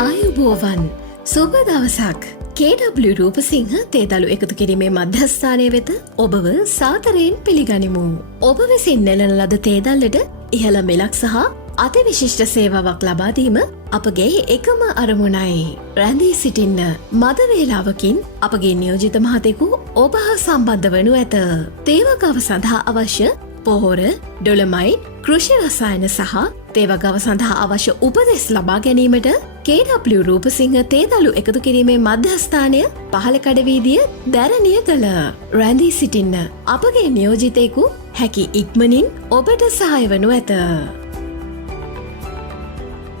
ආයුබෝවන් සුබ දවසක්. KW රූපසිංහ තේදලු එකතු කිරීමේ මධ්‍යස්ථානය වෙත ඔබව සාදරයෙන් පිළිගනිමු. ඔබ විසින් නෙලන ලද තේදල්ලට ඉහළ මෙලක් සහ අතිවිශිෂ්ට සේවාවක් ලබාදීම අපගේ එකම අරමුණයි. රැඳී සිටින්න මද වේලාවකින් අපගේ නියෝජිත මහතෙකු ඔබ හා සම්බන්ධ වනු ඇත. තේවගව සඳහා අවශ්‍ය පොහොර, ඩොලමයිට්, කෘෂි රසායන සහ තේවගව සඳහා අවශ්‍ය උපදෙස් ලබා ගැනීමට KW රූපසිංහ තේදලු එකතු කිරීමේ මධ්‍යස්ථානය පහළ කඩවීදිය දැරණිය කළ. රැඳී සිටින්න අපගේ නියෝජිතයෙකු හැකි ඉක්මනින් ඔබට සහාය වනු ඇත.